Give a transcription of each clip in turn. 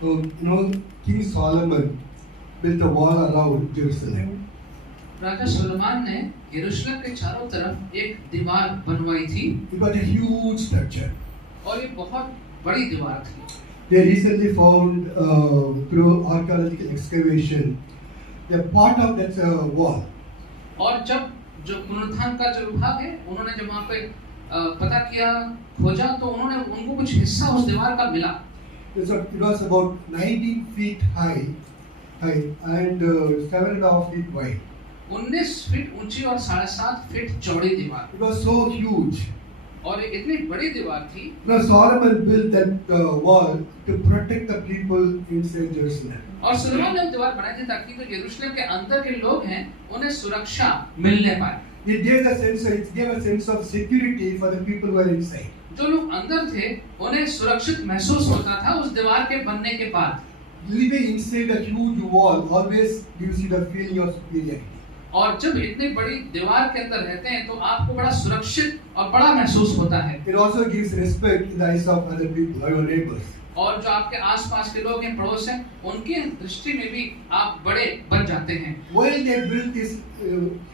So, King Solomon built a wall around Jerusalem. राजा सुलेमान ने यरूशलेम के चारों तरफ एक दीवार बनवाई थी It was a huge structure. और ये बहुत बड़ी दीवार थी। They recently found through archaeological excavation the part of that wall. और जब जो पुनरुत्थान का जो विभाग है उन्होंने जब वहाँ पे पता किया खोजा तो उनको कुछ हिस्सा उस दीवार का मिला। It was about 19 feet high and 7.5 feet wide. 19 feet ऊंची और 7.5 फीट चौड़ी दीवार। It was so huge. और इतनी बड़ी दीवार थी। Now Solomon built that wall to protect the people inside Jerusalem. और सुलेमान ने दीवार बनाई थी ताकि जो यरूशलेम के अंदर के लोग हैं उन्हें सुरक्षा मिलने पाए। It gave a sense of security for the people who were inside. जो लोग अंदर थे उन्हें सुरक्षित महसूस होता था उस दीवार के बनने के बाद। Living inside a huge wall always gives you the feeling of superiority. और जब इतनी बड़ी दीवार के अंदर रहते हैं तो आपको बड़ा सुरक्षित और बड़ा महसूस होता है। It also gives respect in the eyes of other people or your neighbors. और जो आपके आसपास के लोग हैं पड़ोस हैं उनकी दृष्टि में भी आप बड़े बन जाते हैं। While they built this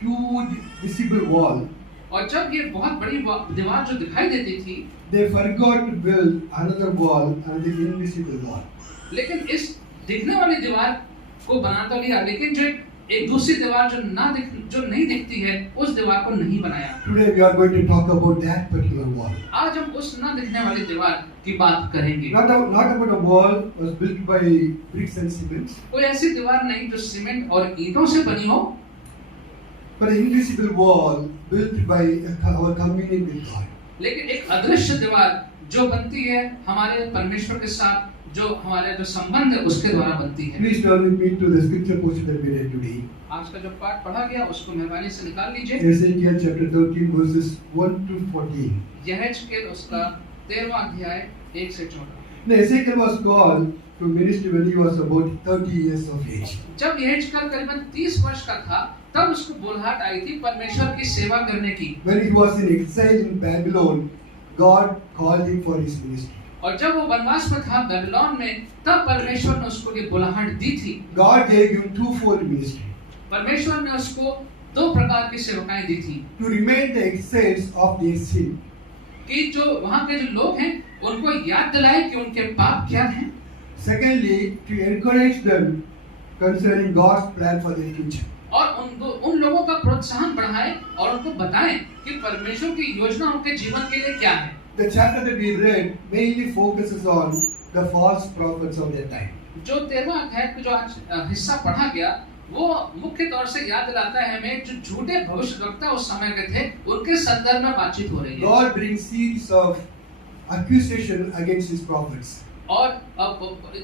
huge visible wall, और जब ये बहुत बड़ी दीवार जो दिखाई देती थी, they forgot to build another wall and the invisible wall. लेकिन इस दिखने वाली दीवार को बना तो लिया, लेकिन जो एक दूसरी दीवार जो नहीं दिखती है उस दीवार को नहीं बनाया। Today we are going to talk about that particular wall. आज हम उस न दिखने वाली दीवार की बात करेंगे। Not about a wall was built by bricks and cement. कोई ऐसी दीवार नहीं जो सीमेंट और ईंटों से बनी हो, but an invisible wall built by our communion with God. लेकिन एक अदृश्य दीवार जो बनती है हमारे परमेश्वर के साथ, जो हमारे जो संबंध है उसके द्वारा बनती है। Please turn with me to the scripture portion that we read today. आज का जो पाठ पढ़ा गया उसको मेहरबानी से निकाल लीजिए। Ezekiel chapter 13 verses 1 to 14. यहेजकेल उसका 13वां अध्याय 1 से 14। Now Ezekiel was called to ministry when he was about 30 years of age. जब यहेजकेल करीबन 30 वर्ष का था तब उसको बुलाहट आई थी परमेश्वर की सेवा करने की। When he was in exile in Babylon, God called him for his ministry. और जब वो वनवास में था बेबीलोन में तब परमेश्वर ने उसको ये बुलाहट दी थी। God gave him twofold ministry. परमेश्वर ने उसको दो प्रकार की सेवकाएं दी थी। To remind the exiles of their sin. कि जो वहाँ के जो लोग हैं उनको याद दिलाए कि उनके पाप क्या हैं। Secondly, to encourage them concerning God's plan for their future. और उन लोगों का प्रोत्साहन बढ़ाए और उनको बताएं कि परमेश्वर की योजना उनके जीवन के लिए क्या है। The chapter that we read mainly focuses on the false prophets of their time. जो 13वां अध्याय का जो आज हिस्सा पढ़ा गया वो मुख्य तौर से याद दिलाता है हमें जो झूठे भविष्यवक्ता उस समय के थे उनके संदर्भ में बातचीत हो रही है। God brings series of accusation against his prophets. और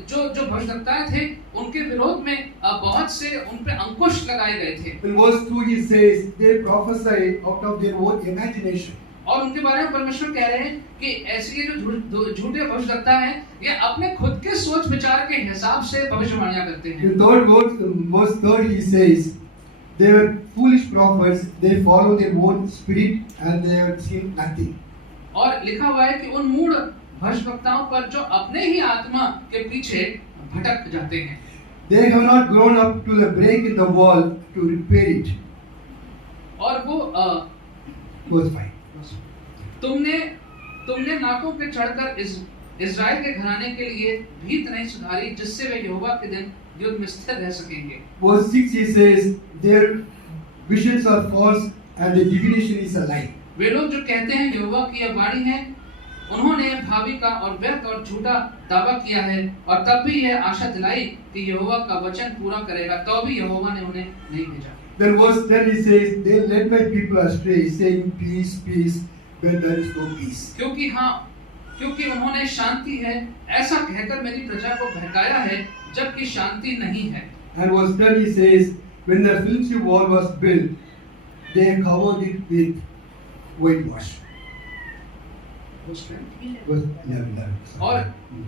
जो भविष्यवक्ता थे उनके विरोध में बहुत से उन पे अंकुश लगाए गए थे। In verse 2 he says they prophesy out of their own imagination. और उनके बारे में परमेश्वर कह रहे हैं कि ऐसे ये जो झूठे भविष्यवक्ता हैं ये अपने खुद के सोच विचार के हिसाब से भविष्यवाणियां करते हैं। In verse 3 he says they were foolish prophets, they follow their own spirit and they have seen nothing. और लिखा हुआ है कि उन मूढ़ भविष्यवक्ताओं पर जो अपने ही आत्मा के पीछे भटक जाते हैं। They have not grown up to the break in the wall to repair it. और वो verse 5 तुमने नाकों पे चढ़कर इज़राइल के घराने के लिए भीत नहीं सुधारी जिससे वे यहोवा के दिन युद्ध में स्थिर रह सकेंगे। Verse 6 he says their visions are false and their divination is a lie. वे लोग जो कहते हैं यहोवा की यह वाणी है उन्होंने भावी का और व्यर्थ और झूठा दावा किया है और तब भी यह आशा दिलाई कि यहोवा का वचन पूरा करेगा तो भी यहोवा ने उन्हें नहीं भेजा। Then verse 10 he says they led my people astray saying peace peace when there is no peace. क्योंकि उन्होंने शांति है ऐसा कहकर मेरी प्रजा को बहकाया है जबकि शांति नहीं है। And verse 10 he says when the Philistine wall was built they covered it with whitewash. और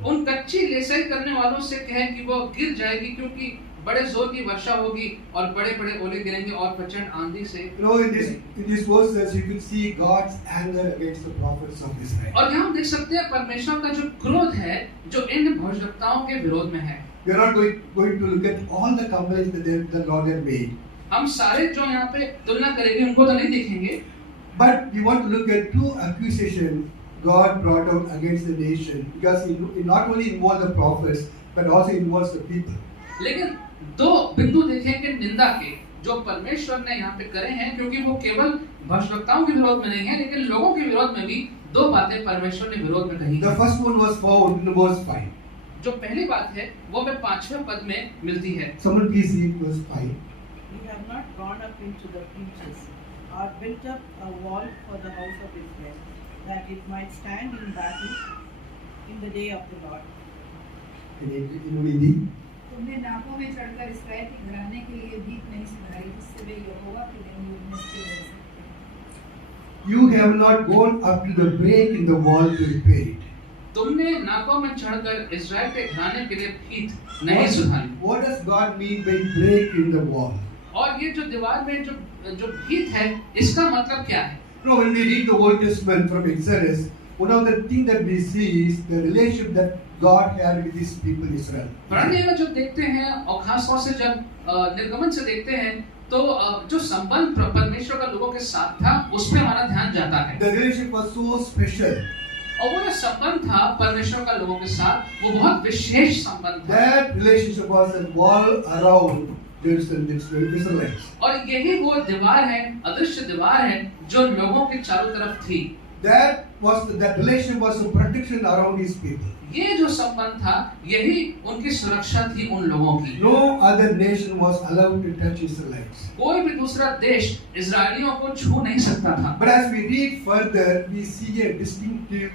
उन कच्ची लेसाई करने वालों से कहे कि वो गिर जाएगी क्योंकि बड़े जोर की वर्षा होगी और बड़े बड़े ओले गिरेंगे और प्रचंड आंधी से। You know, in this verses, you can see God's anger against the prophets of Israel. और यहाँ हम देख सकते हैं परमेश्वर का जो क्रोध है जो इन भविष्यवक्ताओं के विरोध में है। We are not going to look at all the complaints that the Lord had made. हम सारे जो यहाँ पे तुलना करेंगे उनको तो नहीं देखेंगे, But we want to look at two accusations God brought out against the nation, because it not only involves the prophets but also involves the people. लेकिन दो बिंदु देखेंगे निंदा के जो परमेश्वर ने यहाँ पे करे हैं, क्योंकि वो केवल भविष्यवक्ताओं के विरोध में नहीं है लेकिन लोगों के विरोध में भी दो बातें परमेश्वर ने विरोध में कही। The first one was found in verse 5. जो पहली बात है वो हमें 5वें पद में मिलती है। Someone please read verse 5. We have not gone up into the breaches, or built up a wall for the house of Israel, that it might stand in battle in the day of the Lord. In Hindi. तुमने नाकों में चढ़कर इस्राएल के घराने के लिए भीख नहीं सुनाई, जिससे वे यहोवा के दिन में स्थिर रह सकें। You have not gone up to the break in the wall to repair it. तुमने नाकों में चढ़कर इस्राएल के घराने के लिए भीख नहीं सुनाई। What does God mean by break in the wall? और ये जो दीवार में जो भीख है इसका मतलब क्या है? You know, when we read the Old Testament from Exodus, one of the things that we see is the relationship that God had with His people Israel. पुराने में जो देखते हैं और खास तौर से जब निर्गमन से देखते हैं तो जो संबंध परमेश्वर का लोगों के साथ था उस पे हमारा ध्यान जाता है। The relationship was so special. और वो जो संबंध था परमेश्वर का लोगों के साथ वो बहुत विशेष संबंध था। That relationship was a wall around Jerusalem, the Israelites. और यही वो दीवार है, अदृश्य दीवार है जो लोगों के चारों तरफ थी। That relationship was a protection around His people. ये जो संबंध था यही उनकी सुरक्षा थी उन लोगों की। No other nation was allowed to touch Israelites. कोई भी दूसरा देश इजरायलियों को छू नहीं सकता था। But as we read further, we see a distinctive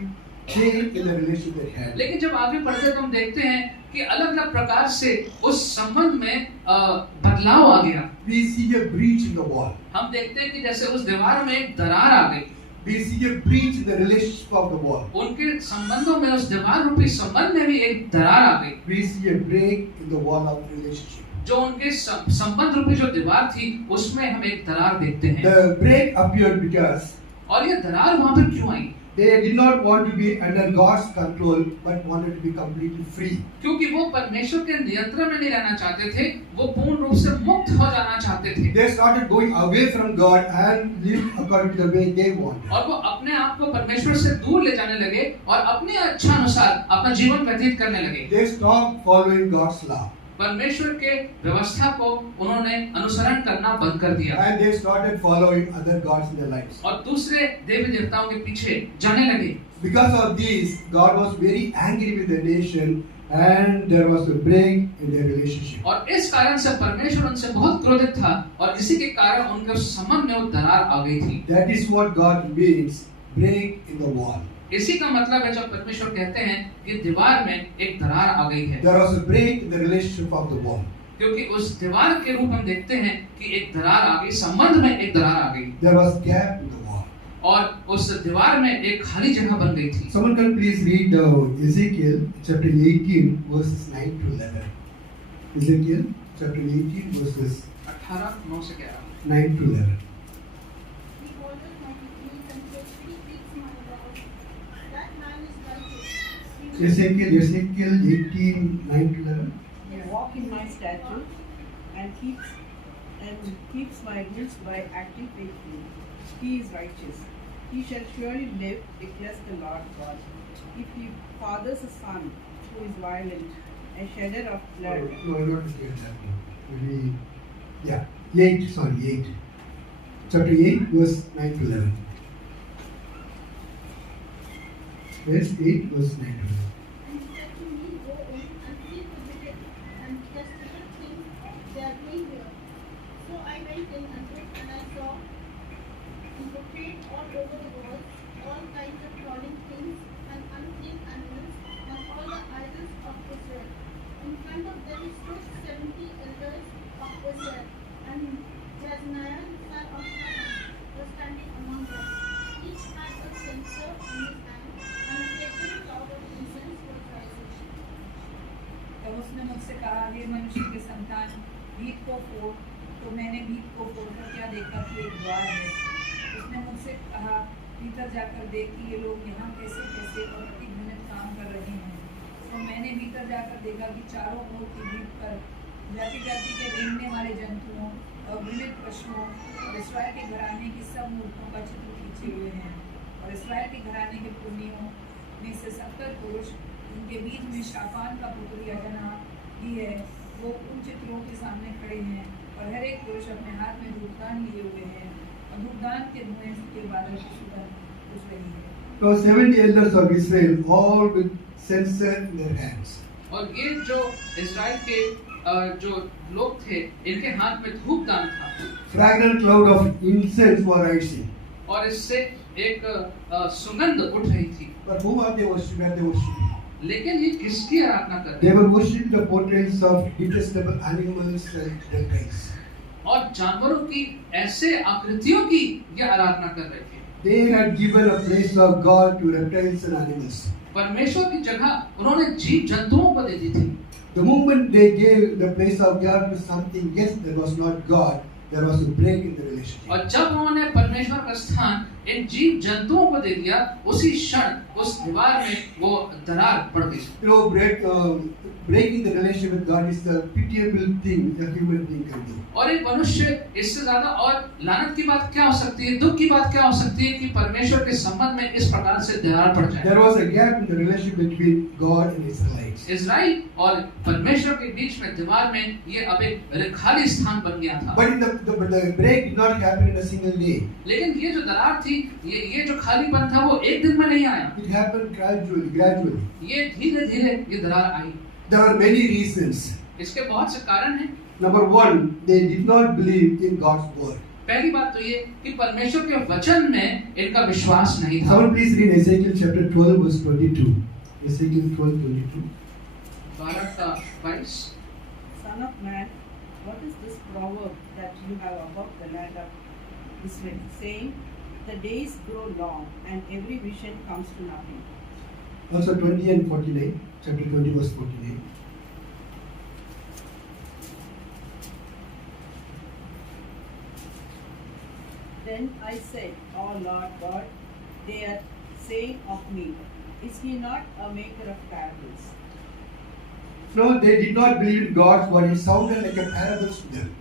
change in the relationship they had. लेकिन जब आगे पढ़ते तो हम देखते हैं कि अलग-अलग प्रकार से उस संबंध में बदलाव आ गया। We see a breach in the wall. हम देखते हैं कि जैसे उस दीवार में एक दरार आ गई। We see a breach in the relationship of the wall. उनके संबंधों में उस दीवार रूपी संबंध में भी एक दरार आ गई। We see a break in the wall of relationship. जो उनके संबंध रूपी जो दीवार थी उसमें हम एक दरार देखते हैं। The break appeared because और ये दरार वहाँ पर क्यों आई? they did not want to be under God's control, but wanted to be completely free. क्योंकि वो परमेश्वर के नियंत्रण में नहीं रहना चाहते थे, वो पूर्ण रूप से मुक्त हो जाना चाहते थे। They started going away from God and live according to the way they wanted. और वो अपने आप को परमेश्वर से दूर ले जाने लगे और अपने इच्छा अनुसार अपना जीवन व्यतीत करने लगे। They stopped following God's law. परमेश्वर के व्यवस्था को उन्होंने अनुसरण करना बंद कर दिया And they started following other gods in their lives. और दूसरे देवी देवताओं के पीछे जाने लगे। Because of this, God was very angry with the nation, and there was a break in their relationship. और इस कारण से परमेश्वर उनसे बहुत क्रोधित था और इसी के कारण उनके संबंध में वो दरार आ गई थी। That is what God means, break in the wall. इसी का मतलब है जब परमेश्वर कहते हैं कि दीवार में एक दरार आ गई है। There was a break in the relationship of the wall. क्योंकि उस दीवार के रूप में देखते हैं कि एक दरार आ गई, संबंध में एक दरार आ गई There was gap in the wall. और उस दीवार में एक खाली जगह बन गई थी। Someone can please read Ezekiel chapter 18 verses 9 to 11. Ezekiel chapter 18 verses 18:9 से 11। 9 to 11. Ezekiel 18 9 to 11. Walk in my statutes and keeps my rules by acting faithfully. He is righteous. He shall surely live, declares the Lord God. If he fathers a son who is violent, a shedder of blood. No, I'm not looking at that one. Maybe, yeah, 8. Chapter 8, verse 9 to 11. Verse 8, verse 9 to 11. And he said to me, Go in and see forbidden and detestable things they are doing here. So I went in and looked, and I saw portrayed all over the walls all kinds of crawling things and unclean animals and all the idols of Israel. In front of them stood 70 elders of Israel, and Jezaniah son of Shaphan was standing among them. Each had a censer in his hand, and a fragrant cloud of incense was rising. तब उसने मुझसे मुझसे कहा, हे मनुष्य के संतान, भीत को फोड़। तो मैंने भीत को फोड़कर क्या देखा कि एक द्वार है। उसने मुझसे कहा, भीतर जाकर देख कि ये लोग यहाँ कैसे कैसे और अति घृणित काम कर रहे हैं। तो मैंने भीतर जाकर देखा कि चारों ओर की भीत पर जाति जाति के रेंगने वाले जंतुओं और घृणित पशुओं और इस्राएल के घराने की सब मूर्खों का चित्र खींचे हुए हैं। और इस्राएल के घराने के पुण्यों में से 70 पुरुष, उनके बीच में शापान का पुत्र याजना भी है, वो उन चित्रों के सामने खड़े हैं। और हर एक पुरुष अपने हाथ में धूपदान लिए हुए हैं, और धूपदान के धुएं के बादल की सुगंध उठ रही है। So 70 elders of Israel, all with censer in their hands. और ये जो इस्राएल के जो लोग थे, इनके हाथ में धूपदान था, Fragrant cloud of incense were rising. और इससे एक सुगंध उठ रही थी। But whom are they worshiping? Where they worshiping? लेकिन ये किसकी आराधना कर रहे They थे? were worshipping the portraits of detestable animals and their kinds. और जानवरों की ऐसे आकृतियों की ये आराधना कर रहे थे। They had given a place of God to reptiles and animals. परमेश्वर की जगह उन्होंने जीव जंतुओं को दे दी थी। The moment they gave the place of God to something else that was not God, there was a break in the relationship. और जब उन्होंने परमेश्वर का स्थान इन जीव जंतुओं को दे दिया, उसी क्षण उस दीवार में वो दरार पड़ गई। You know, breaking the relationship with God is a pitiable thing a human being can do. और एक मनुष्य इससे ज्यादा और लानत की बात क्या हो सकती है, दुख की बात क्या हो सकती है कि परमेश्वर के संबंध में इस प्रकार से दरार पड़ जाए। There was a gap in the relationship between God and Israelites. Israel और परमेश्वर के बीच में दीवार में ये अब एक खाली स्थान बन गया था। But the break did not happen in a single day. लेकिन ये जो दरार थी, ये जो खालीपन था, वो एक दिन में नहीं आया। It happened gradually. ये धीरे धीरे ये दरार आई। There are many reasons. इसके बहुत से कारण हैं। Number one, they did not believe in God's word. पहली बात तो ये कि परमेश्वर के वचन में इनका विश्वास नहीं था। Someone please read Ezekiel chapter 12 verse 22. Ezekiel 12:22. 12:22। Son of man, what is this proverb that you have about the land of Israel, saying, the days grow long and every vision comes to nothing? Also 20 and 49. Chapter 20 verse 49. Then I said, Oh Lord God, they are saying of me, is he not a maker of parables? No, they did not believe in God's word. It sounded like a parable to them.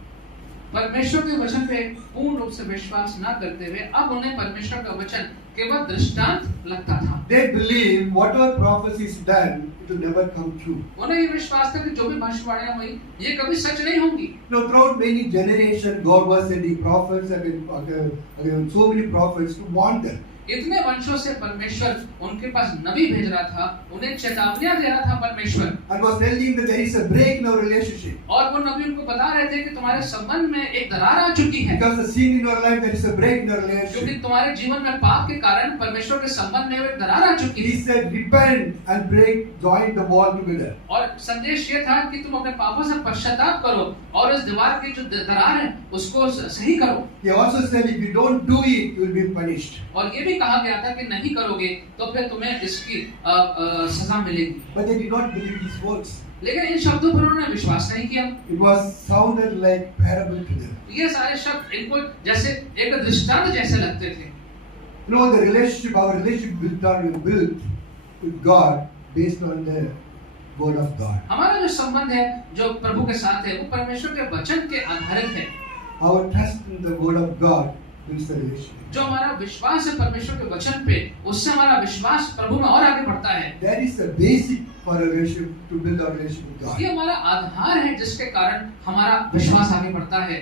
परमेश्वर के वचन पे पूर्ण रूप से विश्वास न करते हुए अब उन्हें परमेश्वर का वचन केवल दृष्टांत लगता था। They believe whatever prophecy is done, it will never come true. उन्हें ये विश्वास था कि जो भी भविष्यवाणियां हुई, ये कभी सच नहीं होंगी। No, throughout many generations, God was sending prophets and so many prophets to warn them. इतने वंशों से परमेश्वर उनके पास नबी भेज रहा था, उन्हें चेतावनियां दे रहा था परमेश्वर। And was telling that there is a break in our relationship. और वो नबी उनको बता रहे थे कि तुम्हारे संबंध में एक दरार आ चुकी है। Because the sin in your life, there is a break in your क्योंकि relationship. तुम्हारे जीवन में पाप के कारण परमेश्वर के संबंध में एक दरार आ चुकी He है। said, repent and break, join the wall together. और संदेश ये था कि तुम अपने पापों से पश्चाताप करो और इस दीवार की जो दरार है उसको सही करो। He also said, if you don't do it, you will be punished. और ये भी कहा गया था कि नहीं करोगे तो फिर तुम्हें इसकी सजा मिलेगी। But they did not believe his words. लेकिन इन शब्दों पर उन्होंने विश्वास नहीं किया। It was sounded like parable to them. ये सारे शब्द इनको जैसे एक दृष्टांत जैसे लगते थे। You know, the relationship, our relationship built with God based on the word of God. हमारा जो संबंध है जो प्रभु के साथ है वो परमेश्वर के वचन के आधारित है। Our trust in the word of God builds the relationship. जो हमारा विश्वास है परमेश्वर के वचन पे, उससे हमारा विश्वास प्रभु में और आगे बढ़ता है। That is the basic for a relationship to build our relationship with God. ये हमारा आधार है जिसके कारण हमारा विश्वास आगे बढ़ता है।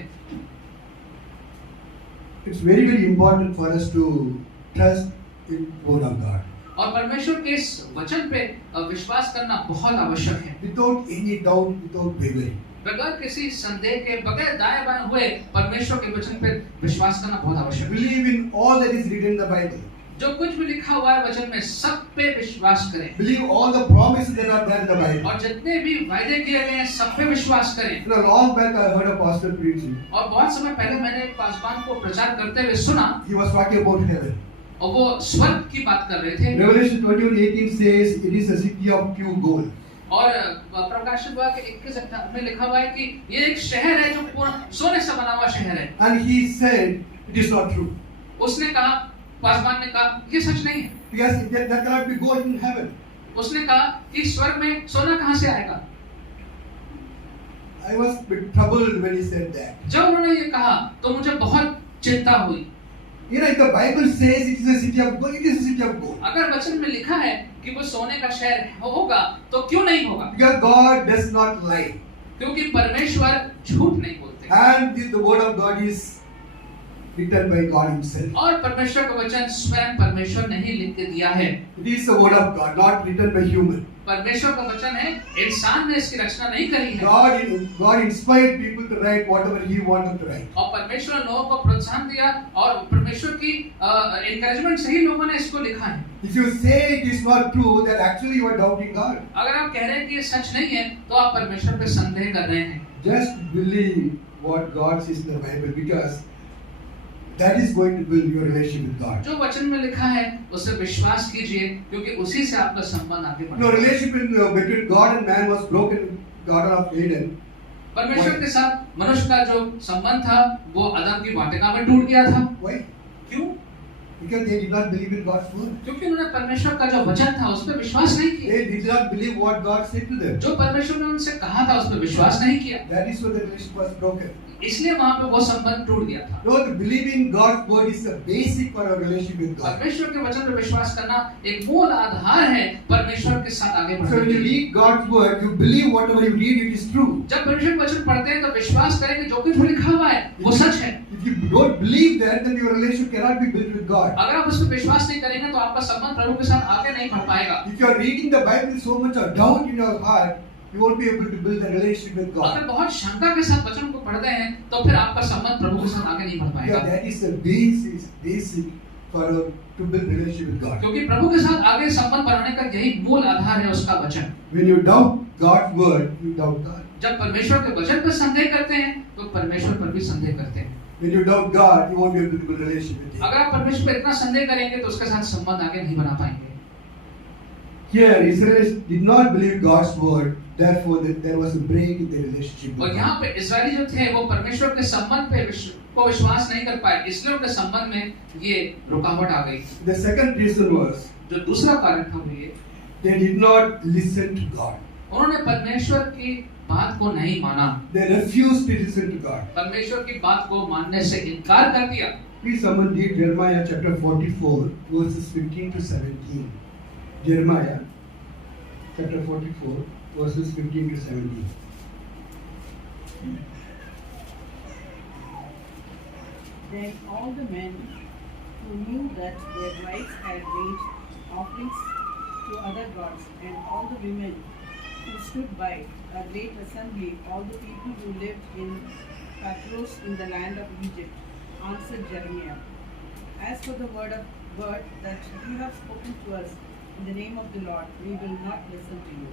It's very, very important for us to trust in word of God. और परमेश्वर के इस वचन पे विश्वास करना बहुत आवश्यक है। Without any doubt, without wavering. बगैर किसी संदेह के, बगैर दाएं बाएं हुए परमेश्वर के वचन पे विश्वास करना बहुत आवश्यक है। Believe in all that is written in the Bible. जो कुछ भी लिखा हुआ है वचन में सब पे विश्वास करें। Believe all the promises that are there in the Bible. और जितने भी वायदे किए गए हैं सब पे विश्वास करें। You know, long back I heard a pastor preaching. और बहुत समय पहले मैंने एक पासवान को प्रचार करते हुए सुना He was talking about heaven. और वो स्वर्ग की बात कर रहे थे। Revelation 21:18 says it is a city of pure gold. और प्रकाशित वाक्य 21 में लिखा हुआ है कि ये एक शहर है जो पूर्ण सोने से बना हुआ शहर है। And he said, it is not true. उसने कहा, पासवान ने कहा, ये सच नहीं है। Because there cannot be gold in heaven. उसने कहा कि स्वर्ग में सोना कहाँ से आएगा? I was a bit troubled when he said that. जब उन्होंने ये कहा तो मुझे बहुत चिंता हुई। You know, if the Bible says it is a city of gold, it is a city of gold. अगर वचन में लिखा है कि वो सोने का शहर होगा तो क्यों नहीं होगा? Because God does not lie. क्योंकि परमेश्वर झूठ नहीं बोलते। And the word of God is written by God himself. और परमेश्वर का वचन स्वयं परमेश्वर ने ही लिख के दिया है। It is the word of God, not written by human. परमेश्वर का वचन है, इंसान ने इसकी रचना नहीं करी है। God inspired people to write whatever he wanted to write. और परमेश्वर ने लोगों को प्रोत्साहन दिया और परमेश्वर की एनकरेजमेंट से ही लोगों ने इसको लिखा है। If you say it is not true, then actually you are doubting God. अगर आप कह रहे हैं कि ये सच नहीं है तो आप परमेश्वर पे संदेह कर रहे हैं। Just believe what God says in the Bible, because that is going to build your relationship with God. जो वचन में लिखा है उसे विश्वास कीजिए, क्योंकि उसी से आपका संबंध आगे No, बढ़ेगा। relationship between God and man was broken in Garden of Eden. परमेश्वर के साथ मनुष्य का जो संबंध था वो आदम की वाटिका में टूट गया था। Why? क्यों? Because they did not believe in God's word. क्योंकि उन्होंने परमेश्वर का जो वचन था उस पर विश्वास नहीं किया। They did not believe what God said to them. जो परमेश्वर ने उनसे कहा था उस पर विश्वास नहीं किया, That is why the relationship was broken. इसलिए वहां पे वो संबंध टूट गया था। No, to believe in God's word is the basic for our relationship with God. परमेश्वर के वचन पर विश्वास करना एक मूल आधार है परमेश्वर के साथ आगे So when बढ़ने you के लिए। read God's word, you believe whatever you read, it is true. जब परमेश्वर के वचन पढ़ते हैं तो विश्वास करें कि जो कुछ लिखा हुआ है वो सच है। If you don't believe that, then your relationship cannot be built with God. अगर आप उस पर विश्वास नहीं करेंगे तो आपका संबंध प्रभु के साथ आगे नहीं बढ़ पाएगा। If you are reading the Bible with so much of doubt in your heart, you won't be able to build a relationship with God. अगर बहुत शंका के साथ वचन को पढ़ते हैं तो फिर आपका संबंध प्रभु के साथ आगे नहीं बढ़ पाएगा। Yeah, that is the basic for to build relationship with God. क्योंकि प्रभु के साथ आगे संबंध बनाने का यही मूल आधार है उसका वचन। When you doubt God's word, you doubt God. जब परमेश्वर के वचन पर संदेह करते हैं तो परमेश्वर पर भी संदेह करते हैं। When you doubt God, you won't be able to build a relationship with Him. अगर आप परमेश्वर पर इतना संदेह करेंगे तो उसके साथ संबंध आगे नहीं बना पाएंगे। Here, Israelites did not believe God's word, therefore there was a break in their relationship और with यहाँ God. पे इस्राएली जो थे वो परमेश्वर के संबंध पे को विश्वास नहीं कर पाए, इसलिए उनके संबंध में ये रुकावट आ गई। The second reason was जो दूसरा कारण था वो ये, they did not listen to God. उन्होंने परमेश्वर की बात को नहीं माना। They refused to listen to God. परमेश्वर की बात को मानने से इनकार कर दिया। Please someone read Jeremiah chapter 44 verses 15 to 17. Jeremiah chapter 44 verses 15 to 17. Then all the men who knew that their wives had made offerings to other gods, and all the women who stood by a great assembly, all the people who lived in Patros in the land of Egypt, answered Jeremiah, "As for the word that you have spoken to us in the name of the Lord, we will not listen to you,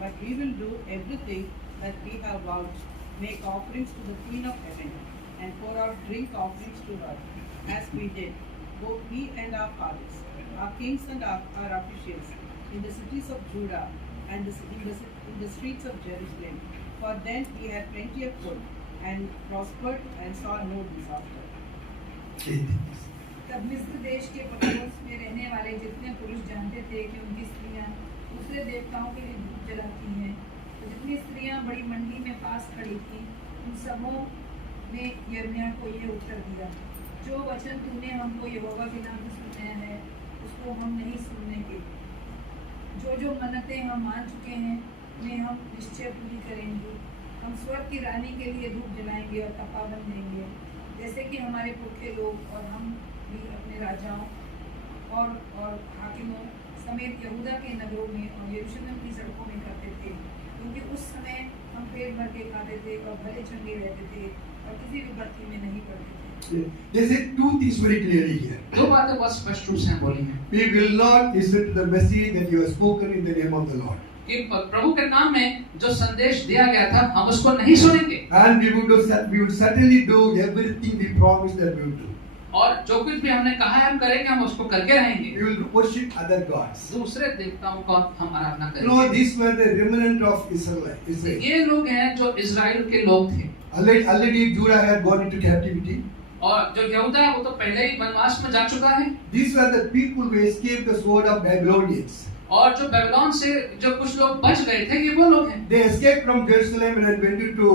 but we will do everything that we have vowed, make offerings to the Queen of Heaven, and pour out drink offerings to her, as we did, both we and our fathers, our kings and our officials, in the cities of Judah and in the streets of Jerusalem. For then we had plenty of food, and prospered, and saw no disaster." तब मिस्र देश के पटरोस में रहने वाले जितने पुरुष जानते थे कि उनकी स्त्रियां दूसरे देवताओं के लिए धूप जलाती हैं, तो जितनी स्त्रियां बड़ी मंडी में पास खड़ी थी, उन सबों ने यिर्मयाह को ये उत्तर दिया, "जो वचन तूने हमको यहोवा के नाम से सुनाया है, उसको हम नहीं सुनने के। जो मन्नतें हम मान चुके हैं, उन्हें हम निश्चय पूरी करेंगे। हम स्वर्ग की रानी के लिए धूप जलाएंगे और तपावन देंगे, जैसे कि हमारे पुरखे लोग और हम भी अपने राजाओं और हाकिमों समेत यहूदा के नगरों में और यरूशलेम की सड़कों में करते थे, क्योंकि उस समय हम पेट भर के खाते थे और भले चंगे रहते थे और किसी विपत्ति में नहीं पड़ते थे। They said two things very clearly here. दो बातें बहुत स्पष्ट रूप से बोली हैं We will not listen to the message that you have spoken in the name of the Lord. कि प्रभु के नाम में जो संदेश दिया गया था हम उसको नहीं सुनेंगे, And we would certainly do everything we promised that we would do. और जो कुछ भी हमने कहा है हम करेंगे, हम उसको करके रहेंगे। We will worship other gods. दूसरे देवताओं का हम आराधना You know, करेंगे। these were the remnant of Israel. ये लोग हैं जो इजराइल के लोग थे, Already Judah had gone into captivity. और जो यहूदा है वो तो पहले ही वनवास में जा चुका है। These were the people who escaped the sword of Babylonians. और जो बेबीलोन से जो कुछ लोग बच गए थे, ये वो लोग हैं। They escaped from Jerusalem and went into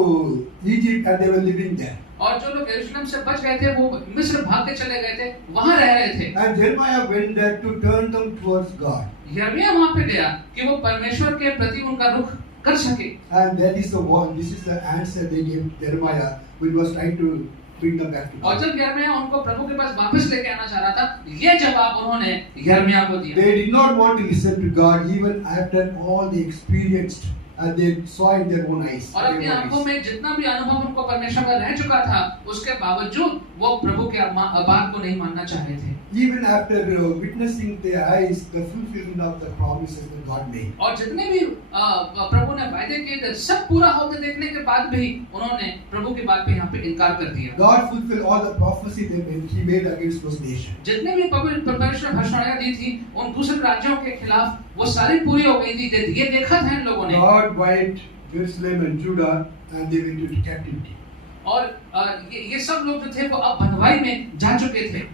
Egypt and they were living there. और जो लोग यरूशलेम से बच गए थे वो मिस्र भाग के चले गए थे, वहां रह रहे थे। And Jeremiah went there to turn them towards God. यिर्मयाह वहां पे गया कि वो परमेश्वर के प्रति उनका रुख कर सके। And that is the one, this is the answer they gave Jeremiah when he was trying to bring them back to और God. जब यिर्मयाह उनको प्रभु के पास वापस लेके आना चाह रहा था, ये जवाब उन्होंने यिर्मयाह को दिया। They did not want to listen to God even after all they experienced and they saw in their own eyes. और अपनी आंखों में जितना भी अनुभव उनको परमेश्वर का रह चुका था, उसके बावजूद वो प्रभु के बात को नहीं मानना चाह रहे थे। Even after witnessing their eyes the fulfillment of the promises that God made. और जितने भी प्रभु ने वायदे किए थे, सब पूरा होते देखने के बाद भी उन्होंने प्रभु की बात पे यहाँ पे इनकार कर दिया। God fulfilled all the prophecy He made against those nations. जितने भी परमेश्वर भविष्यवाणियां दी थी उन दूसरे राज्यों के खिलाफ, वो सारी पूरी हो गई थी। ये देखा था इन लोगों ने। God wiped Jerusalem and Judah and they went into captivity. और ये सब लोग जो थे वो अब बंधुआई में जा चुके थे।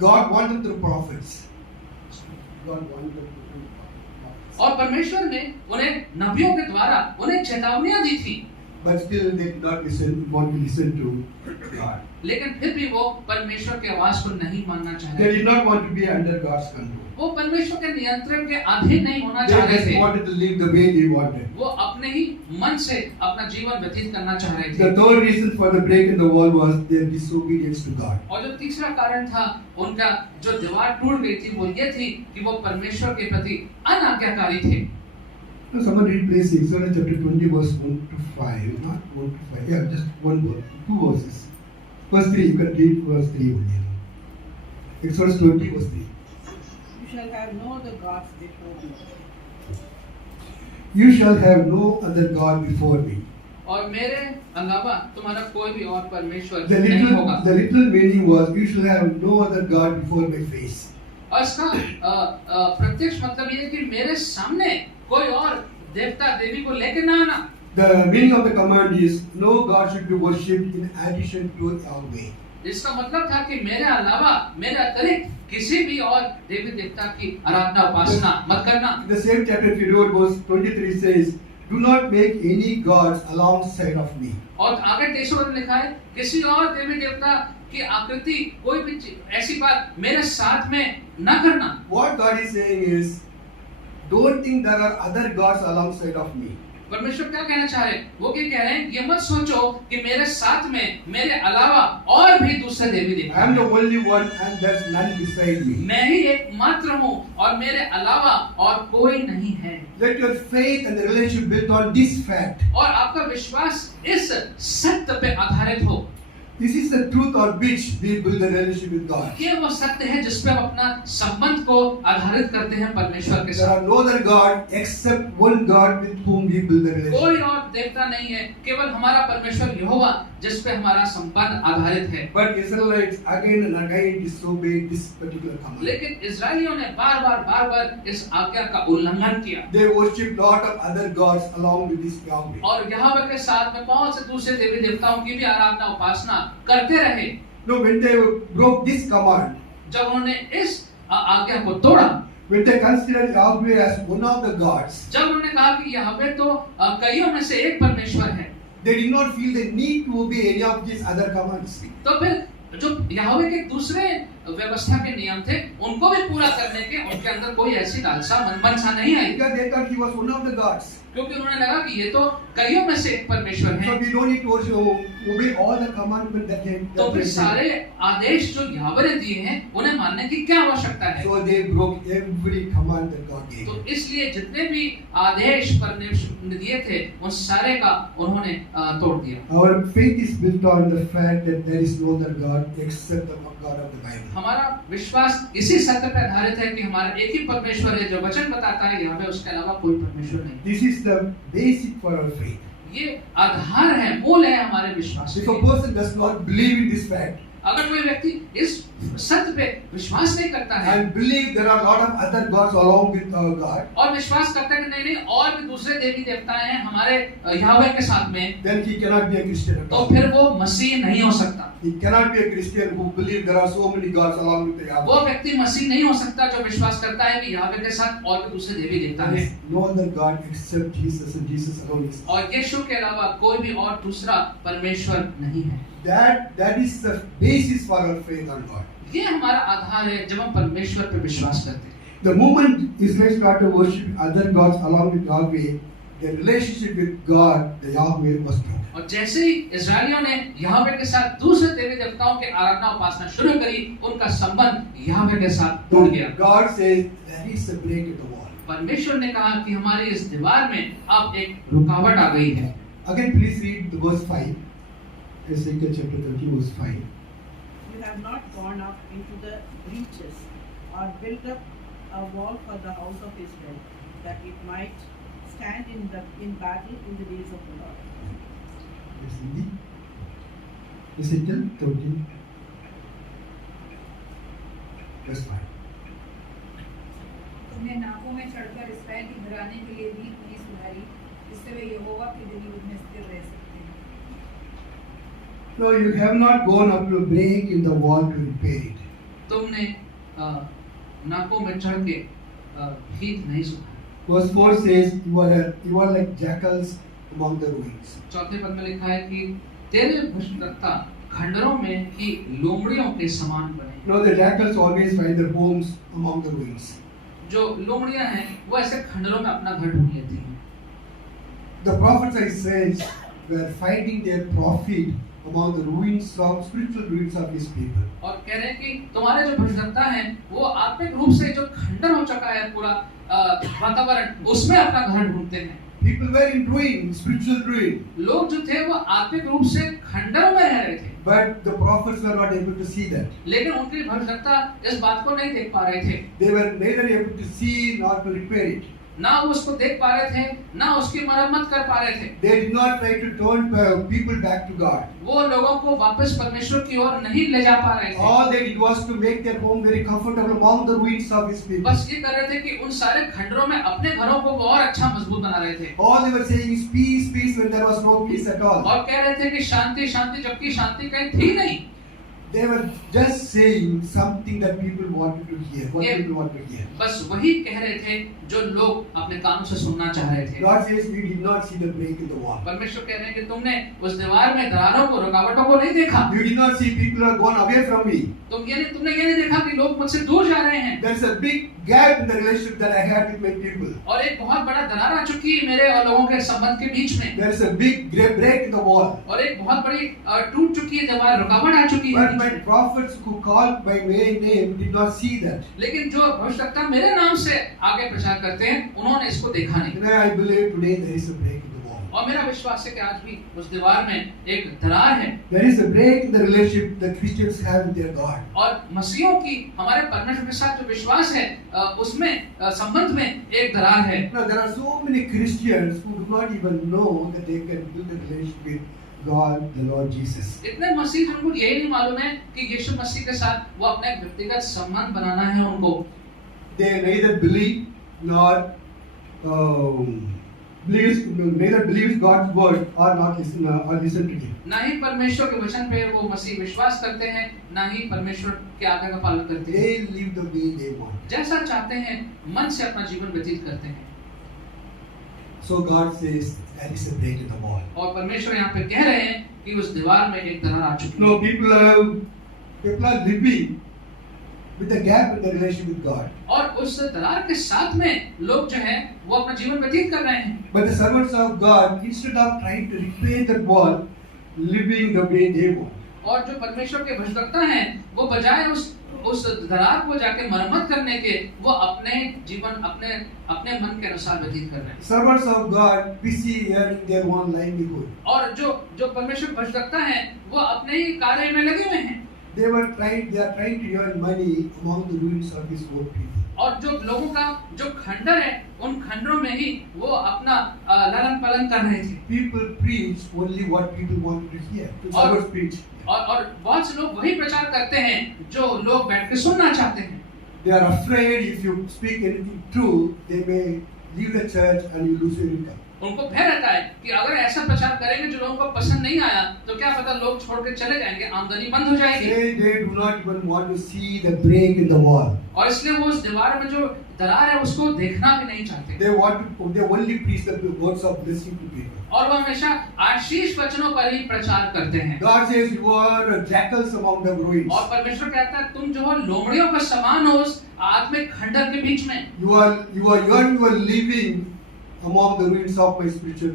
God wanted the prophets. God wanted them to do prophets. और परमेश्वर ने उन्हें नबियों के द्वारा उन्हें चेतावनियां दी थी, But still they did not want to listen to God. लेकिन फिर भी वो परमेश्वर की आवाज को नहीं मानना चाह They रहे थे। did not want to be under God's control. वो परमेश्वर के नियंत्रण के अधीन नहीं होना They चाह रहे just थे। wanted to live the way they wanted. वो अपने ही मन से अपना जीवन व्यतीत करना चाह रहे The थे। third reason for the break in the wall was their disobedience to God. और जो तीसरा कारण था उनका जो दीवार टूट गई थी, वो ये थी कि वो परमेश्वर के प्रति अनाज्ञाकारी थे। Now someone read please Exodus chapter 20 verse 1 to 5. Not 1 to 5. Yeah, just one verse. Two verses. Verse 3. You can read verse 3 only. Exodus 20 verse 3. You shall have no other gods before me. You shall have no other God before me. और मेरे अलावा तुम्हारा कोई भी और परमेश्वर The नहीं होगा। literal meaning was you shall have no other God before my face. और इसका प्रत्यक्ष मतलब ये है कि मेरे सामने कोई और देवता देवी को लेके ना आना। The meaning of the command is no God should be worshipped in addition to Yahweh. इसका मतलब था कि मेरे अलावा, मेरे अतिरिक्त किसी भी और देवी देवता की आराधना उपासना मत करना। The same chapter if you read verse 23 says, do not make any gods alongside of me. और आगे 23 में लिखा है किसी और देवी देवता की आकृति कोई भी ऐसी बात मेरे साथ में न करना। What God is saying is, don't think there are other gods alongside of me. परमेश्वर क्या कहना चाह रहे हैं? वो क्या कह रहे हैं? ये मत सोचो कि मेरे साथ में मेरे अलावा और भी दूसरे देवी देवता I am the only one and there's none beside me. मैं ही एकमात्र हूँ और मेरे अलावा और कोई नहीं है। Let your faith and the relationship built on this fact. और आपका विश्वास इस सत्य पे आधारित हो। This is the truth on which we build the relationship with God. ये वो सत्य है जिस पे हम अपना संबंध को आधारित करते हैं परमेश्वर के There साथ। are no other God except one God with whom we build the relationship. कोई और देवता नहीं है, केवल हमारा परमेश्वर यहोवा जिस पे हमारा संबंध आधारित है। But Israelites again and again disobeyed this particular command. लेकिन इजरायलियों ने बार-बार इस आज्ञा का उल्लंघन किया They worshipped lot of other gods along with this Yahweh. और यहोवा के साथ में बहुत से दूसरे देवी देवताओं की भी आराधना उपासना करते रहे। No, when they broke this command, जब उन्होंने इस आज्ञा को तोड़ा, when they considered Yahweh as one of the gods, जब उन्होंने कहा कि यहोवा तो कईयों में से एक परमेश्वर है, they did not feel the need to obey any of these other commands. तो फिर जो यहोवा के दूसरे व्यवस्था के नियम थे उनको भी पूरा करने के उनके अंदर कोई ऐसी लालसा मनसा नहीं आई, Because they thought he was one of the gods. क्योंकि उन्होंने लगा कि ये तो कईयों में से एक परमेश्वर So है। we don't need to also obey all the commandments that they तो फिर सारे आदेश जो यहोवा ने दिए हैं उन्हें मानने की क्या आवश्यकता है? So they broke every command that God gave. तो इसलिए जितने भी आदेश परमेश्वर ने दिए थे उन सारे का उन्होंने तोड़ दिया। Our faith is built on the fact that there is no other God except the God of the Bible. हमारा विश्वास इसी सत्य पर आधारित है कि हमारा एक ही परमेश्वर है जो वचन बताता है, यहाँ पे उसके अलावा कोई परमेश्वर नहीं। This is the basic for our faith. ये आधार है, मूल है हमारे विश्वास If a के। person does not believe in this fact अगर कोई व्यक्ति इस सत्य पे विश्वास नहीं करता है and believe there are a lot of other gods along with our God, और विश्वास करता है कि नहीं नहीं और भी दूसरे देवी देवता हैं हमारे यहोवा के साथ में, then he cannot be a Christian at तो all. फिर वो मसीह नहीं हो सकता। He cannot be a Christian who believe there are so many gods along with the वो Yahweh. व्यक्ति मसीह नहीं हो सकता जो विश्वास करता है कि यहोवा के साथ और भी दूसरे देवी देवता There हैं is no other God except Jesus and Jesus alone is. और यीशु के अलावा कोई भी और दूसरा परमेश्वर नहीं है। That is the basis for our faith on God. ये हमारा आधार है जब हम परमेश्वर पे विश्वास करते हैं। The moment Israel started worshiping other gods along with Yahweh, their relationship with God, the Yahweh, was broken. और जैसे ही इस्राएलियों ने यहोवा के साथ दूसरे देवी देवताओं के आराधना उपासना शुरू करी, उनका संबंध यहोवा के साथ टूट गया। God says there is a break in the wall. परमेश्वर ने कहा कि हमारी इस दीवार में अब एक रुकावट आ गई है। Again, please read the verse 5. Ezekiel chapter 30, verse 5. You have not gone up into the breaches or built up a wall for the house of Israel, that it might stand in battle in the days of the Lord. Yes, indeed. Ezekiel 30, verse 5. तुमने नाकों में चढ़कर इस्राएल की घराने के लिए रीत नहीं सुधारी, इससे वे यहोवा के विरुद्ध में स्थिर रह सकते हैं। No, you have not gone up to break in the wall to repair it. तुमने नाकों में चढ़ के भीत नहीं सुधारी। Verse 4 says, you are like jackals among the ruins. चौथे पद में लिखा है कि तेरे भ्रष्टता खंडरों में ही लोमड़ियों के समान बने। You know, the jackals always find their homes among the ruins. जो लोमड़ियां हैं वो ऐसे खंडरों में अपना घर ढूंढ लेती हैं। The prophets, I said, were finding their profit among the ruins of spiritual ruins of his people. और कह रहे हैं कि तुम्हारे जो भ्रष्टता है वो आत्मिक रूप से जो खंडर हो चुका है पूरा वातावरण, उसमें अपना घर ढूंढते हैं। People were in ruin, spiritual ruin. लोग जो थे वो आत्मिक रूप से खंडरों में रह रहे थे, But the prophets were not able to see that. लेकिन उनकी भ्रष्टता इस बात को नहीं देख पा रहे थे। They were neither able to see nor to repair it. ना वो उसको देख पा रहे थे, ना उसकी मरम्मत कर पा रहे थे। They did not try to turn people back to God. वो लोगों को वापस परमेश्वर की ओर नहीं ले जा पा रहे थे। All they did was to make their home very comfortable among the ruins of his people. बस ये कर रहे थे कि उन सारे खंडरों में अपने घरों को और अच्छा मजबूत बना रहे थे All they were saying is peace, peace, when there was no peace at all. और कह रहे थे कि शांति शांति, जबकि शांति कहीं थी नहीं। They were just saying something that people wanted to hear, what Yeah. people wanted to hear. बस वही कह रहे थे जो लोग अपने कानों से सुनना चाह रहे थे। God says we did not see the break in the wall. परमेश्वर कह रहे हैं कि तुमने उस दीवार में दरारों को, रुकावटों को नहीं देखा। You did not see people are gone away from me. तुमने ये नहीं देखा कि लोग मुझसे दूर जा रहे हैं। There's a big gap in the relationship that I had with my people. और एक बहुत बड़ा दरार आ चुकी है मेरे और लोगों के संबंध के बीच में। There's a big great break in the wall. और एक बहुत बड़ी टूट चुकी है दीवार, रुकावट आ चुकी है But my बीच में। prophets who called by my name did not see that. लेकिन जो भविष्यवक्ता मेरे नाम से आगे प्रचार करते हैं, उन्होंने इसको देखा नहीं। And I believe today there is a break in the wall. और मेरा विश्वास है कि आज भी उस दीवार में एक दरार है There is a break in the relationship that Christians have with their God. और मसीहों की हमारे परमेश्वर के साथ जो विश्वास है उसमें संबंध में एक दरार है। Now there are so many Christians who do not even know that they can build a relationship with God, the Lord Jesus. इतने मसीह जिनको यही नहीं मालूम है कि यीशु मसीह के साथ वो अपना एक व्यक्तिगत संबंध बनाना है उनको। They neither believe nor believes God's word or not listen to Him. ना ही परमेश्वर के वचन पे वो मसीह विश्वास करते हैं, ना ही परमेश्वर के आज्ञा का पालन करते हैं। They live the way they want. जैसा चाहते हैं मन से अपना जीवन व्यतीत करते हैं। So God says there is a break in the wall. और परमेश्वर यहाँ पे कह रहे हैं कि उस दीवार में एक दरार आ चुकी है। No, people are living with a gap in the relationship with God. और उस दरार के साथ में लोग जो है वो अपना जीवन व्यतीत कर रहे हैं। But the servants of God, instead of trying to repair that wall, living the way they want. और जो परमेश्वर के भक्तता हैं वो बजाय उस दरार को जाके मरम्मत करने के वो अपने जीवन अपने मन के अनुसार व्यतीत कर रहे हैं। Servants of God busy earning their own livelihood. और जो परमेश्वर भक्तता हैं वो अपने ही कार्य में लगे हुए हैं। They are trying to earn money among the ruins of His own people. और जो लोगों का जो खंडर है उन खंडरों में ही वो अपना लालन पालन कर रहे थे। People preach only what people want to hear. It's और- our speech. और बहुत से लोग वही प्रचार करते हैं जो लोग बैठ के सुनना चाहते हैं। They are afraid if you speak anything true, they may leave the church and you lose your income. उनको भय रहता है कि अगर ऐसा प्रचार करेंगे जो लोगों को पसंद नहीं आया तो क्या पता लोग छोड़ के चले जाएंगे, आमदनी बंद हो जाएगी। They do not even want to see the break in the wall. और इसलिए वो उस दीवार में जो दरार है उसको देखना भी नहीं चाहते। They only preach the words of blessing to people. और वो हमेशा आशीष वचनों पर ही प्रचार करते हैं। God says you are jackals among the ruins. और परमेश्वर कहता है तुम जो हो लोमड़ियों का समान हो उस आत्मिक खंडर के बीच में। You are living among the ruins of my spiritual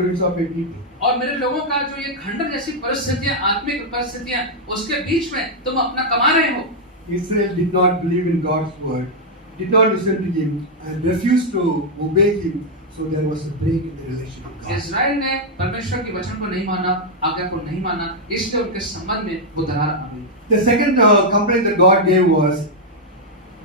ruins of my people. और मेरे लोगों का जो ये खंडर जैसी परिस्थितियां, आत्मिक परिस्थितियां, उसके बीच में तुम अपना कमा रहे हो। Israel did not believe in God's word, did not listen to Him, and refused to obey Him. So there was a break in the relation with God. इस्राएल ने परमेश्वर के वचन को नहीं माना, आज्ञा को नहीं माना, इसलिए उनके संबंध में वो दरार आ गई। The second complaint that God gave was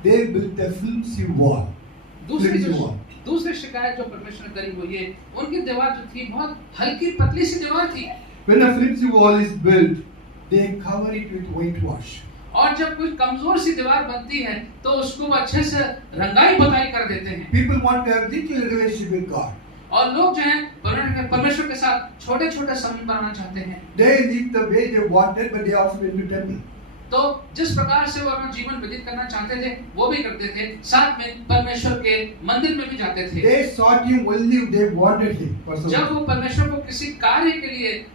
they built a flimsy wall. दूसरी शिकायत जो परमेश्वर ने करी वो ये, उनकी दीवार जो थी बहुत हल्की पतली सी दीवार थी। When a flimsy wall is built, they cover it with whitewash. और जब कोई कमजोर सी दीवार बनती है तो उसको वो अच्छे से रंगाई बताई कर देते हैं। People want to have little relationship with God. और लोग जो हैं परमेश्वर के साथ छोटे छोटे संबंध बनाना चाहते हैं। They live the way they wanted, but they also went to temple. तो जिस प्रकार से वो अपना जीवन व्यतीत करना चाहते थे वो भी करते थे, साथ में परमेश्वर के मंदिर में भी जाते थे। They sought Him only if they wanted Him. जब वो परमेश्वर को किसी कार्य के लिए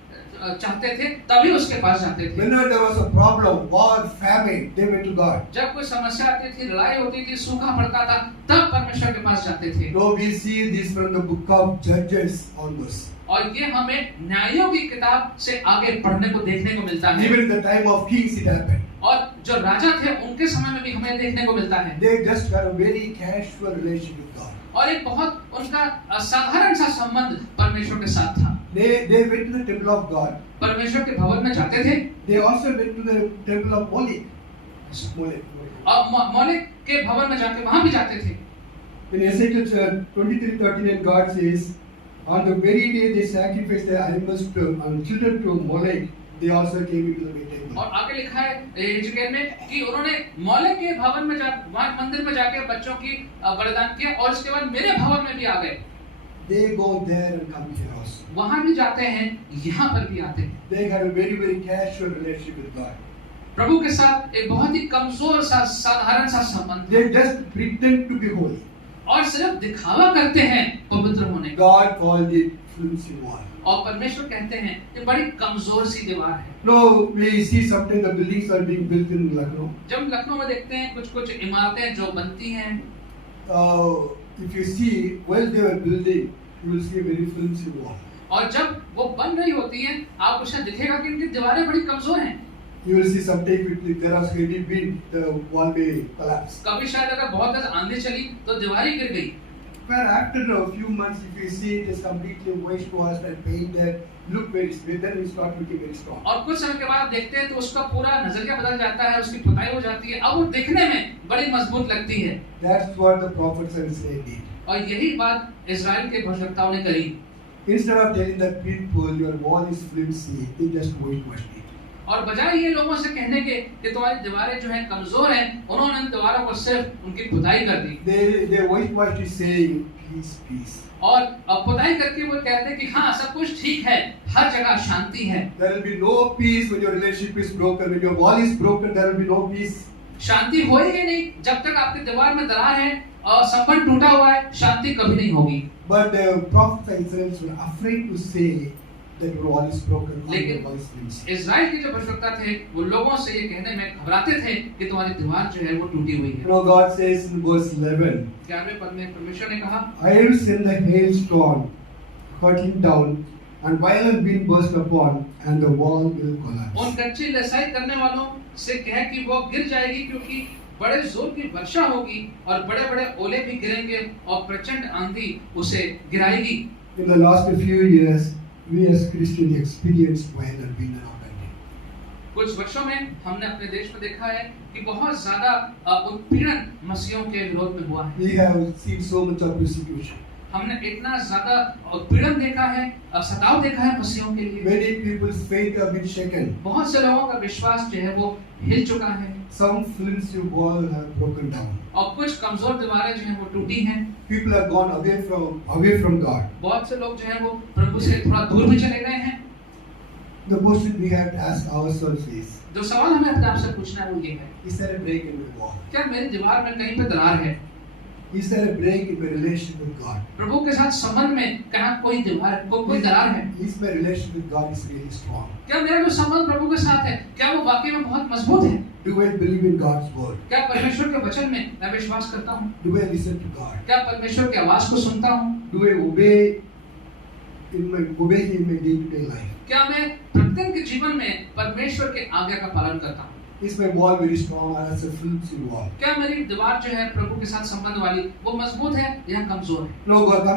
चाहते थे तभी उसके पास जाते थे। Whenever there was a problem, war, famine, they went to God. जब कोई समस्या आती थी, लड़ाई होती थी, सूखा पड़ता था, तब परमेश्वर के पास जाते थे। No, we see this from the book of Judges onwards. और ये हमें न्यायों की किताब से आगे पढ़ने को देखने को मिलता है। Even in the time of kings it happened. और जो राजा थे उनके समय में भी हमें देखने को मिलता है। They just had a very casual relationship with God. और एक बहुत उनका साधारण सा संबंध परमेश्वर के साथ था। They went to the temple of God. परमेश्वर के भवन में जाते थे। They also went to the temple of Molech. और मोलेक के भवन में जाके वहां भी जाते थे। In Ezekiel 23:39, God says, on the very day they sacrificed their animals and children to Molech, they also came into the temple. और आगे लिखा है यहेजकेल में कि उन्होंने मोलेक के भवन में वहां मंदिर में जाके बच्चों की बलिदान किया और इसके बाद मेरे भवन में भी आ गए। They go there and come here also. वहां भी जाते हैं, यहाँ पर भी आते हैं। They had a very, very casual relationship with God. प्रभु के साथ एक बहुत ही कमजोर सा साधारण सा संबंध। They just pretend to be holy. और सिर्फ दिखावा करते हैं पवित्र होने का। God called it flimsy wall. और परमेश्वर कहते हैं ये बड़ी कमजोर सी दीवार है। No, we see sometimes the buildings are being built in Lucknow. जब लखनऊ में देखते हैं कुछ इमारतें जो बनती हैं, If you see while they were building, you will see a very flimsy wall. और जब वो बन रही होती हैं आपको शायद दिखेगा कि इनकी दीवारें बड़ी कमजोर हैं। You will see sometimes if there was heavy wind, the wall may collapse. कभी शायद अगर बहुत ज्यादा आंधी चली तो दीवार ही गिर गई। But after a few months, if you see it is completely whitewashed and painted, look very straight, then it start looking very strong. और कुछ समय के बाद देखते हैं तो उसका पूरा नजरिया बदल जाता है, उसकी पुताई हो जाती है, अब वो दिखने में बड़ी मजबूत लगती है। That's what the prophets and Israel did. और यही बात इजराइल के भविष्यवक्ताओं ने करी। Instead of telling the people your wall is flimsy, they just whitewashed it. और बजाय ये लोगों से कहने के कि तुम्हारी दीवारें जो हैं कमजोर हैं, उन्होंने इन दीवारों को सिर्फ उनकी पुताई कर दी। They whitewashed it saying peace, peace. और पुताई करके वो कहते हैं कि हाँ सब कुछ ठीक है, हर जगह शांति है। There will be no peace when your relationship is broken. When your wall is broken, there will be no peace. शांति होएगी नहीं जब तक आपकी दीवार में दरार है और संबंध टूटा हुआ है, शांति कभी नहीं होगी। But the prophets and Israelites were afraid to say that your wall is broken. लेकिन इजराइल के जो भविष्यवक्ता थे वो लोगों से ये कहने में घबराते थे कि तुम्हारी दीवार जो है वो टूटी हुई है। You know, God says in verse 11, 11वें पद में परमेश्वर ने कहा, I will send the hailstorm hurtling down and violent wind burst upon and the wall will collapse. उन कच्ची लसाई करने वालों से कह कि वो गिर जाएगी क्योंकि बड़े जोर की वर्षा होगी और बड़े-बड़े ओले भी गिरेंगे और प्रचंड आंधी उसे गिराएगी। In the last few years, we as Christians experienced violent wind and abandon. कुछ वर्षों में हमने अपने देश में देखा है कि बहुत ज्यादा उत्पीड़न मसीहों के विरोध में हुआ है। We have seen so much of persecution. हमने इतना ज्यादा उत्पीड़न देखा है, सताव देखा है मसीहों के लिए। Many people's faith have been shaken. बहुत से लोगों का विश्वास जो है वो हिल चुका है Some flimsy walls have broken down. और कुछ कमजोर दीवारें जो हैं वो टूटी हैं। People have gone away from God. बहुत से लोग जो हैं वो प्रभु से थोड़ा दूर भी चले गए हैं। The question we have to ask ourselves is, जो सवाल हमें अपने आप से पूछना है वो ये है, is there a break in my wall? क्या मेरी दीवार में कहीं पे दरार है? Is there a break in my relation with God? प्रभु के साथ संबंध में कहाँ कोई दीवार कोई दरार है? Is my relation with God is really strong? क्या मेरा जो संबंध प्रभु के साथ है क्या वो वाकई में बहुत मजबूत है? Do I believe in God's word? क्या परमेश्वर के वचन में मैं विश्वास करता हूँ? Do I listen to God? क्या परमेश्वर की आवाज को सुनता हूँ? Do I obey Him in my day-to-day life? क्या मैं प्रतिदिन के जीवन में परमेश्वर के आज्ञा का पालन करता हूँ? Is my wall very strong or is it a flimsy wall? क्या मेरी दीवार जो है प्रभु के साथ संबंध वाली वो मजबूत है या कमजोर है? No, God,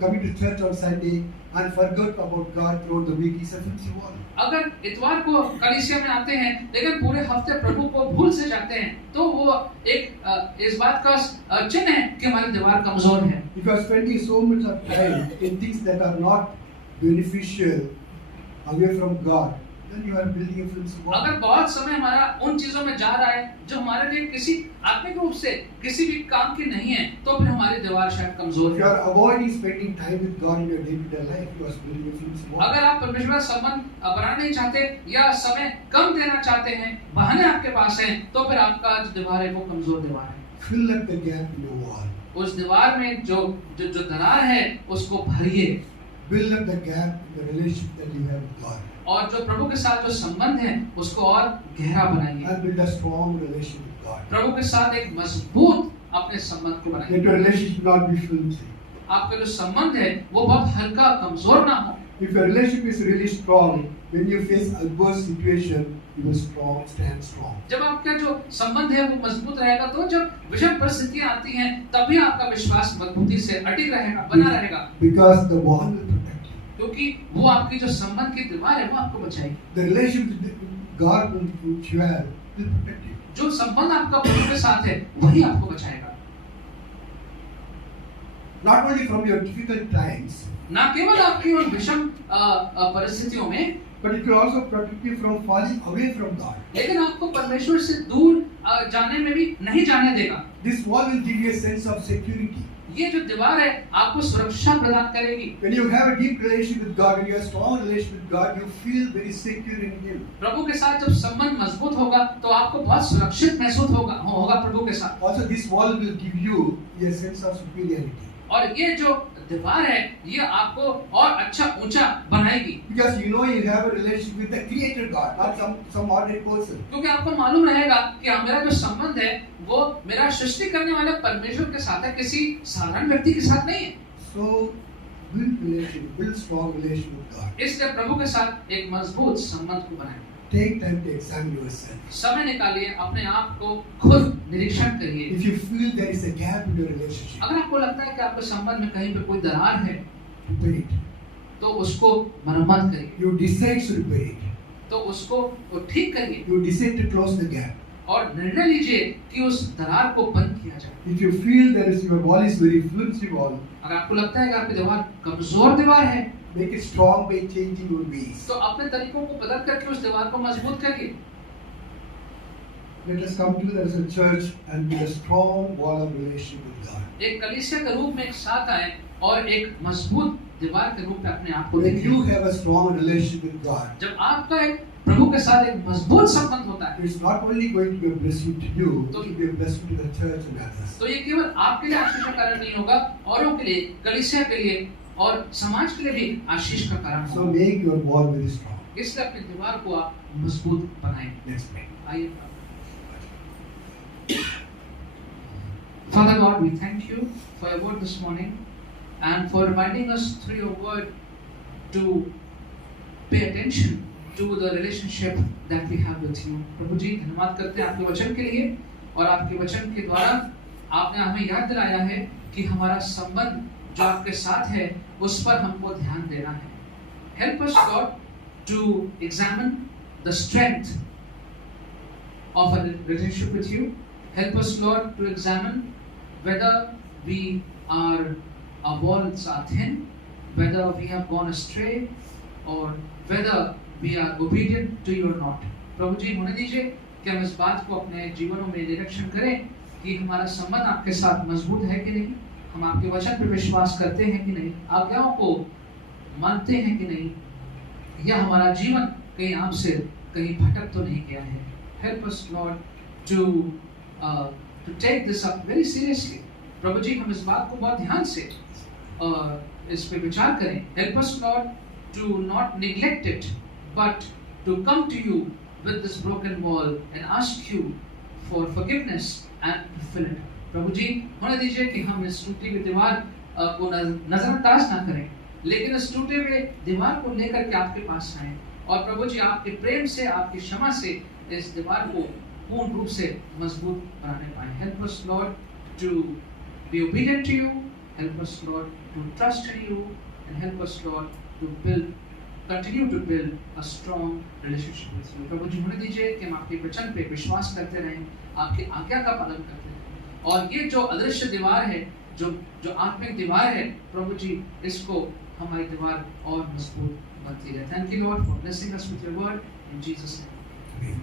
coming to church on Sunday and forgot about God throughout the week is a flimsy wall. अगर इतवार को कलीसिया में आते हैं लेकिन पूरे हफ्ते प्रभु को भूल से जाते हैं तो वो एक इस बात का चिन्ह है कि हमारी दीवार कमजोर है। If you are spending so much of time in things that are not beneficial away from God, then you are building a flimsy wall. अगर बहुत समय हमारा उन चीजों में जा रहा है जो हमारे लिए किसी आत्मिक रूप से किसी भी काम की नहीं है तो फिर हमारी दीवार शायद कमजोर If you है। are avoiding spending time with God in your day-to-day life, you are building a flimsy wall. अगर आप परमेश्वर से संबंध बनाना नहीं चाहते या समय कम देना चाहते हैं, बहाने आपके पास हैं, तो फिर आपका जो दीवार है वो कमजोर दीवार है। Fill up the gap in your wall. उस दीवार में जो दरार है उसको भरिए Build up the gap in the relationship that you have with God. और जो प्रभु के साथ जो संबंध है उसको और गहरा बनाइए। And build a strong relationship with God. प्रभु के साथ एक मजबूत अपने संबंध को Let बनाइए। your relationship not be flimsy. आपका जो संबंध है वो बहुत हल्का कमजोर ना हो। If your relationship is really strong, when you face adverse situation, you will stand strong. जब आपका जो संबंध है वो मजबूत रहेगा तो जब विषम परिस्थितियां आती हैं तभी आपका विश्वास मजबूती से अटिक रहेगा, बना रहेगा, Because the wall will protect you. क्योंकि वो आपकी जो संबंध की दीवार है वो आपको बचाएगी। The relationship with God which you have will protect you. जो संबंध आपका प्रभु के साथ है वही आपको बचाएगा। Not only from your difficult times, ना केवल आपकी उन विषम परिस्थितियों में, but it will also protect you from falling away from God. लेकिन आपको परमेश्वर से दूर जाने में भी नहीं जाने देगा। This wall will give you a sense of security. ये जो दीवार है आपको सुरक्षा प्रदान करेगी। When you have a deep relationship with God, when you have a strong relationship with God, you feel very secure in Him. प्रभु के साथ जब संबंध मजबूत होगा तो आपको बहुत सुरक्षित महसूस होगा प्रभु के साथ। Also, this wall will give you a sense of superiority. और ये जो दीवार है ये आपको और अच्छा ऊंचा बनाएगी। Because you know you have a relationship with the Creator God, not some ordinary person. क्योंकि आपको मालूम रहेगा कि मेरा जो संबंध है वो मेरा सृष्टि करने वाले परमेश्वर के साथ है, किसी साधारण व्यक्ति के साथ नहीं है। So, build strong relationship with God. इसलिए प्रभु के साथ एक मजबूत संबंध को बनाएं। Take time to examine yourself. समय निकालिए, अपने आप को खुद निरीक्षण करिए। If you feel there is a gap in your relationship, अगर आपको लगता है कि आपके संबंध में कहीं पे कोई दरार है repair it. तो उसको मरम्मत करिए, You decide to repair it. तो उसको ठीक करिए You decide to close the gap. और निर्णय लीजिए कि उस दरार को बंद किया जाए। If you feel your wall is very flimsy wall, अगर आपको लगता है कि आपकी दीवार कमजोर दीवार है make it strong by changing your ways. तो अपने तरीकों को बदल करके उस दीवार को मजबूत करिए। Let us come together as a church and build a strong wall of relationship with God. एक कलीसिया के रूप में एक साथ आए और एक मजबूत दीवार के रूप में अपने आप को When you देखें। have a strong relationship with God, जब आपका एक प्रभु के साथ एक मजबूत संबंध होता है it's not only going to be a blessing to you, it will be a blessing to the church and others. तो ये केवल आपके लिए आशीष का कारण नहीं होगा, औरों के लिए, कलीसिया के लिए और समाज के लिए भी आशीष का कारण So होगा। make your wall very strong. इसलिए अपनी दीवार को आप मजबूत बनाएं। Let's pray. आइए। Father God, we thank you for your word this morning and for reminding us through your word to pay attention to the relationship that we have with you. प्रभु जी धन्यवाद करते हैं आपके वचन के लिए और आपके वचन के द्वारा आपने हमें याद दिलाया है कि हमारा संबंध जो आपके साथ है उस पर हमको ध्यान देना है। Help us God to examine the strength of a relationship with you. Help us, Lord, to examine whether our walls are thin, whether we have gone astray, or whether we are obedient to you or not. प्रभु जी होने दीजिए कि हम इस बात को अपने जीवनों में निरीक्षण करें कि हमारा संबंध आपके साथ मजबूत है कि नहीं, हम आपके वचन पर विश्वास करते हैं कि नहीं, आज्ञाओं को मानते हैं कि नहीं, या हमारा जीवन कहीं आपसे कहीं भटक तो नहीं गया है. Help us, Lord, to take this up very seriously. प्रभु जी हम इस बात को बहुत ध्यान से इस पे विचार करें. Help us, Lord, to not neglect it, but to come to you with this broken wall and ask you for forgiveness and to fill it. प्रभु जी होने दीजिए कि हम इस टूटी हुई दीवार को नजरअंदाज ना करें, लेकिन इस टूटे हुए दीवार को लेकर के आपके पास आए और प्रभु जी आपके प्रेम से, आपकी क्षमा से इस दीवार को पूर्ण रूप से मजबूत बनाने पाए. Help us, Lord, to be obedient to you. Help us, Lord, to trust in you, and help us, Lord, to continue to build a strong relationship with you. प्रभु जी होने दीजिए कि हम आपके वचन पे विश्वास करते रहें, आपकी आज्ञा का पालन करते रहें, और ये जो अदृश्य दीवार है, जो आत्मिक दीवार है, प्रभु जी इसको हमारी दीवार और मजबूत बनती है. Thank you, Lord, for blessing us with your word in Jesus' name.